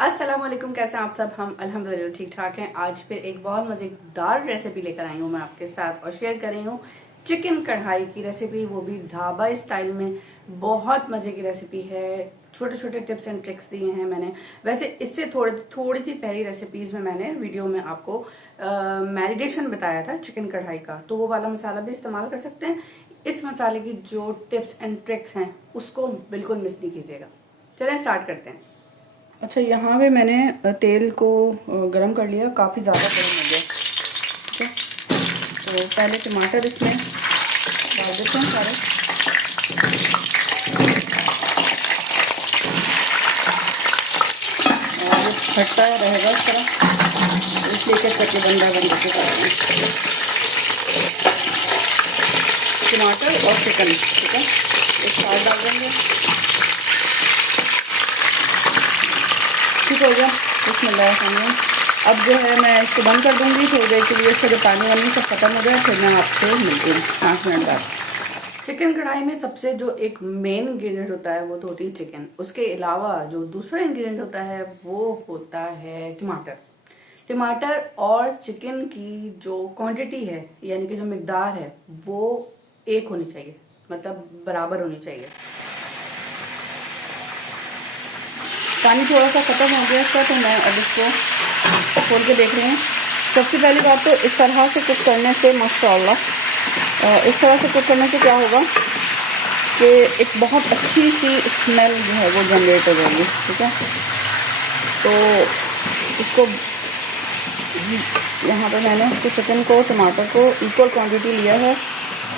अस्सलाम वालेकुम, कैसे हैं आप सब। हम अल्हम्दुलिल्लाह ठीक ठाक हैं। आज फिर एक बहुत मज़ेदार रेसिपी लेकर आई हूँ मैं आपके साथ और शेयर कर रही हूँ चिकन कढ़ाई की रेसिपी, वो भी ढाबा स्टाइल में। बहुत मज़े की रेसिपी है। छोटे छोटे टिप्स एंड ट्रिक्स दिए हैं मैंने। वैसे इससे थोड़ी सी पहली रेसिपीज़ में मैंने वीडियो में आपको मैरिनेशन बताया था चिकन कढ़ाई का, तो वो वाला मसाला भी इस्तेमाल कर सकते हैं। इस मसाले की जो टिप्स एंड ट्रिक्स हैं उसको बिल्कुल मिस नहीं कीजिएगा। चलें स्टार्ट करते हैं। अच्छा, यहाँ पे मैंने तेल को गरम कर लिया, काफ़ी ज़्यादा गरम हो गया। ठीक है, तो पहले टमाटर इसमें डाल देते हैं सारे। और ये फटता रहेगा इस तरह, इसलिए क्या करके बंदा बन के डालते हैं टमाटर और चिकन। ठीक है, एक साथ डाल देंगे। ठीक हो गया, बिस्मिल्लाह। अब जो है मैं इसको बंद कर दूंगी थोड़ी देर के लिए, इसका जो पानी वानी सब खत्म हो जाए, फिर मैं आपसे मिलती हूँ 5 मिनट बाद। चिकन कढ़ाई में सबसे जो एक मेन इंग्रेडिएंट होता है वो तो होती है चिकन। उसके अलावा जो दूसरा इंग्रेडिएंट होता है वो होता है टमाटर। टमाटर और चिकन की जो क्वांटिटी है, यानी कि जो मिकदार है, वो एक होनी चाहिए, मतलब बराबर होनी चाहिए। पानी थोड़ा सा ख़त्म हो गया इसका, तो मैं अब इसको खोल के देख रही हूँ। सबसे पहली बात तो इस तरह से कुक करने से माशाल्लाह, इस तरह से कुक करने से क्या होगा कि एक बहुत अच्छी सी स्मेल जो है वो जनरेट हो जाएगी। ठीक है, तो इसको यहाँ पे मैंने इसको चिकन को टमाटर को इक्वल क्वांटिटी लिया है।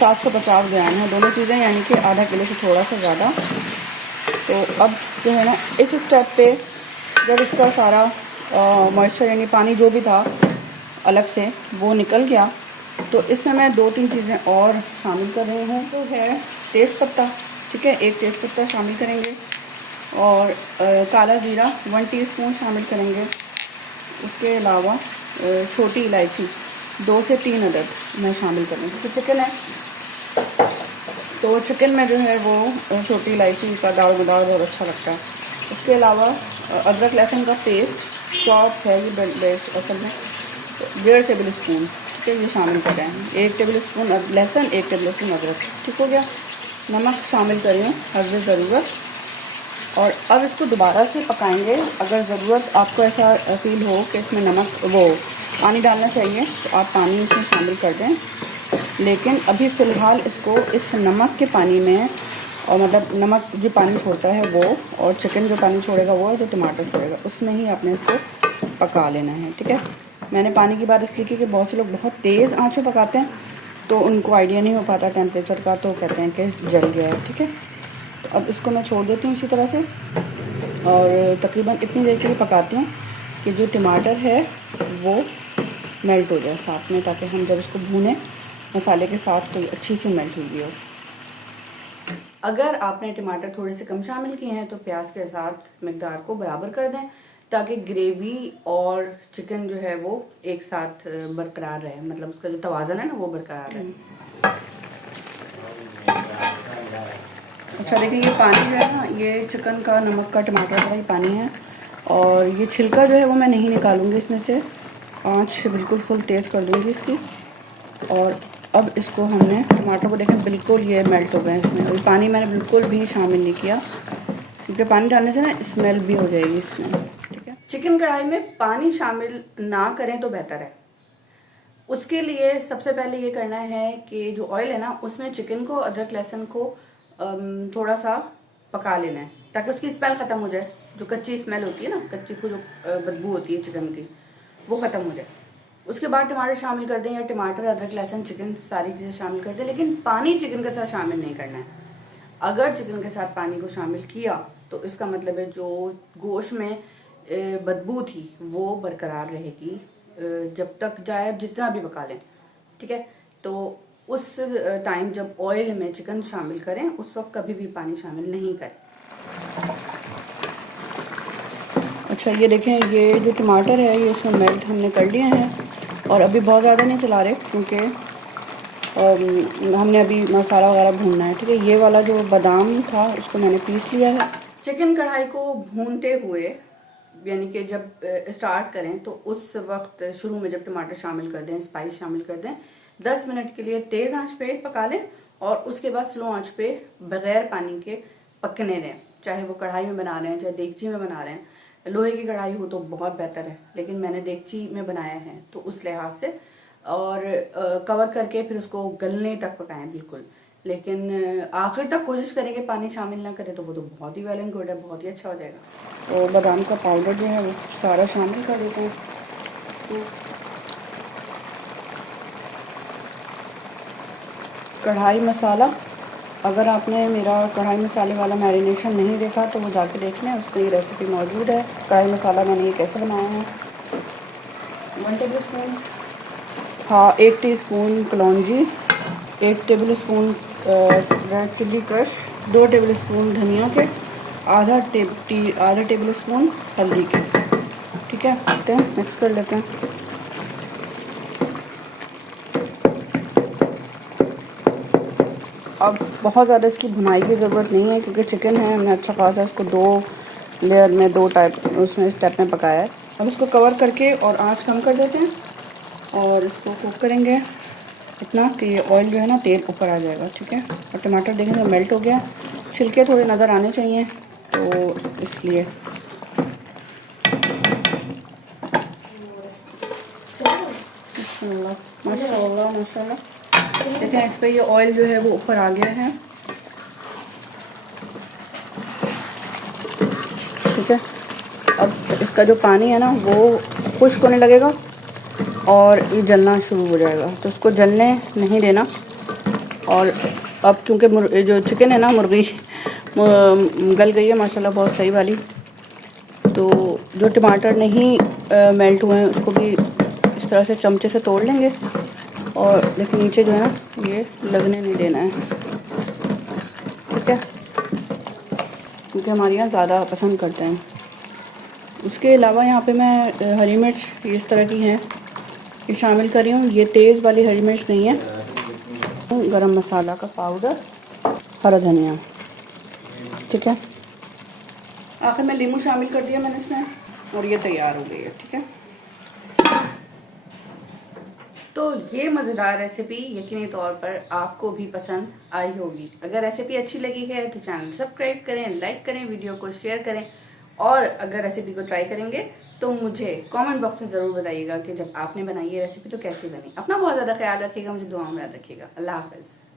750 ग्राम है दोनों चीज़ें, यानी कि आधा किलो से थोड़ा सा ज़्यादा। तो अब जो है ना, इस स्टेप पे जब इसका सारा मॉइस्चर यानी पानी जो भी था अलग से वो निकल गया, तो इसमें मैं 2-3 चीज़ें और शामिल कर रही हूँ। तो है तेज़ पत्ता। ठीक है, एक तेज़ पत्ता शामिल करेंगे और काला ज़ीरा 1 टीस्पून शामिल करेंगे। उसके अलावा छोटी इलायची 2 से 3 अदद मैं शामिल करूँगी। तो चिकन है, तो चिकन में जो है वो छोटी इलायची का दावदार बहुत अच्छा लगता है। उसके अलावा अदरक लहसुन का पेस्ट चॉप है, ये बेस्ट असल में 1.5 टेबल स्पून। ठीक है, ये शामिल कर रहे हैं। 1 टेबल स्पून लहसुन, 1 टेबल स्पून अदरक। ठीक हो गया। नमक शामिल करें हस्ब ज़रूरत। और अब इसको दोबारा से पकाएंगे। अगर ज़रूरत आपको ऐसा फील हो कि इसमें नमक वो पानी डालना चाहिए, तो आप पानी इसमें शामिल कर दें। लेकिन अभी फ़िलहाल इसको इस नमक के पानी में, और मतलब नमक जो पानी छोड़ता है वो, और चिकन जो पानी छोड़ेगा वो, जो टमाटर छोड़ेगा, उसमें ही आपने इसको पका लेना है। ठीक है, मैंने पानी की बात इसलिए की कि बहुत से लोग बहुत तेज़ आँच पे पकाते हैं तो उनको आइडिया नहीं हो पाता टेम्परेचर का, तो कहते हैं कि जल गया है। ठीक है, तो अब इसको मैं छोड़ देती हूँ इसी तरह से और तकरीबन इतनी देर के लिए पकाती हूँ कि जो टमाटर है वो मेल्ट हो जाए साथ में, ताकि हम जब इसको भूनें मसाले के साथ तो अच्छी से मेल्ट हुई हो। अगर आपने टमाटर थोड़े से कम शामिल किए हैं तो प्याज के साथ मिकदार को बराबर कर दें, ताकि ग्रेवी और चिकन जो है वो एक साथ बरकरार रहे, मतलब उसका जो तवाज़न है ना वो बरकरार रहे। अच्छा देखिए, ये पानी जो है ना, ये चिकन का, नमक का, टमाटर का ही पानी है। और ये छिलका जो है वो मैं नहीं निकालूंगी इसमें से, आँच बिल्कुल फुल तेज़ कर दूंगी इसकी। और अब इसको हमने टमाटर को देखें बिल्कुल ये मेल्ट हो गए इसमें। अभी पानी मैंने बिल्कुल भी शामिल नहीं किया, क्योंकि पानी डालने से ना स्मेल भी हो जाएगी इसमें। ठीक है, चिकन कढ़ाई में पानी शामिल ना करें तो बेहतर है। उसके लिए सबसे पहले ये करना है कि जो ऑयल है ना, उसमें चिकन को, अदरक लहसुन को थोड़ा सा पका लेना है, ताकि उसकी स्मेल ख़त्म हो जाए। जो कच्ची स्मेल होती है ना, कच्ची को जो बदबू होती है चिकन की, वो ख़त्म हो जाए। उसके बाद टमाटर शामिल कर दें, या टमाटर, अदरक लहसुन, चिकन सारी चीज़ें शामिल कर दें, लेकिन पानी चिकन के साथ शामिल नहीं करना है। अगर चिकन के साथ पानी को शामिल किया तो इसका मतलब है जो गोश्त में बदबू थी वो बरकरार रहेगी जब तक जाए, जितना भी पका लें। ठीक है, तो उस टाइम जब ऑयल में चिकन शामिल करें उस वक्त कभी भी पानी शामिल नहीं करें। अच्छा, ये देखें, ये जो टमाटर है ये इसमें मेल्ट हमने कर लिए हैं। और अभी बहुत ज़्यादा नहीं चला रहे, क्योंकि हमने अभी मसाला वगैरह भूनना है। ठीक है, ये वाला जो बादाम था उसको मैंने पीस लिया है। चिकन कढ़ाई को भूनते हुए यानी कि जब स्टार्ट करें तो उस वक्त शुरू में जब टमाटर शामिल कर दें, स्पाइस शामिल कर दें, 10 मिनट के लिए तेज़ आंच पे पका लें और उसके बाद स्लो आंच पे बगैर पानी के पकने दें। चाहे वो कढ़ाई में बना रहे हैं, चाहे देगची में बना रहे हैं। लोहे की कढ़ाई हो तो बहुत बेहतर है, लेकिन मैंने देगची में बनाया है तो उस लिहाज से। और कवर करके फिर उसको गलने तक पकाएं बिल्कुल, लेकिन आखिर तक कोशिश करें कि पानी शामिल ना करें, तो वो तो बहुत ही वेल एंड गुड है, बहुत ही अच्छा हो जाएगा। तो बादाम का पाउडर जो है वो सारा शामिल कर देते हैं। कढ़ाई मसाला, अगर आपने मेरा कढ़ाई मसाले वाला मैरिनेशन नहीं देखा तो वो जाके देख लें, उसमें ये रेसिपी मौजूद है। कढ़ाई मसाला मैंने ये कैसे बनाया है। 1 टेबल स्पून, हाँ 1 टीस्पून कलौंजी, 1 table spoon red chilli crush, 2 table spoon धनिया के, आधा टेबल स्पून हल्दी के। ठीक है, तो मिक्स कर लेते हैं। अब बहुत ज़्यादा इसकी भुनाई की ज़रूरत नहीं है, क्योंकि चिकन है, हमने अच्छा खासा इसको 2 लेयर में 2 टाइप उसमें स्टेप में पकाया है। अब इसको कवर करके और आंच कम कर देते हैं और इसको कुक करेंगे इतना कि ये ऑयल जो है ना तेल ऊपर आ जाएगा। ठीक है, और टमाटर देखेंगे मेल्ट हो गया, छिलके थोड़े नज़र आने चाहिए, तो इसलिए माशाल्लाह माशाल्लाह देखें इस पर ये ऑयल जो है वो ऊपर आ गया है। ठीक है, अब इसका जो पानी है ना वो खुश्क होने लगेगा और ये जलना शुरू हो जाएगा, तो उसको जलने नहीं देना। और अब क्योंकि जो चिकन है ना मुर्गी गल गई है माशाल्लाह बहुत सही वाली, तो जो टमाटर नहीं मेल्ट हुए हैं उसको भी इस तरह से चमचे से तोड़ लेंगे और लेकिन नीचे जो है ना ये लगने नहीं देना है। ठीक है, क्योंकि हमारे यहाँ ज़्यादा पसंद करते हैं। उसके अलावा यहाँ पे मैं हरी मिर्च इस तरह की हैं ये शामिल कर रही हूँ। ये तेज़ वाली हरी मिर्च नहीं है। गरम मसाला का पाउडर, हरा धनिया। ठीक है, आखिर में नींबू शामिल कर दिया मैंने इसमें और ये तैयार हो गई है। ठीक है, तो ये मज़ेदार रेसिपी यकीनी तौर पर आपको भी पसंद आई होगी। अगर रेसिपी अच्छी लगी है तो चैनल सब्सक्राइब करें, लाइक करें, वीडियो को शेयर करें, और अगर रेसिपी को ट्राई करेंगे तो मुझे कमेंट बॉक्स में ज़रूर बताइएगा कि जब आपने बनाई ये रेसिपी तो कैसी बनी। अपना बहुत ज़्यादा ख्याल रखिएगा, मुझे दुआओं में याद रखिएगा। अल्लाह हाफ़िज़।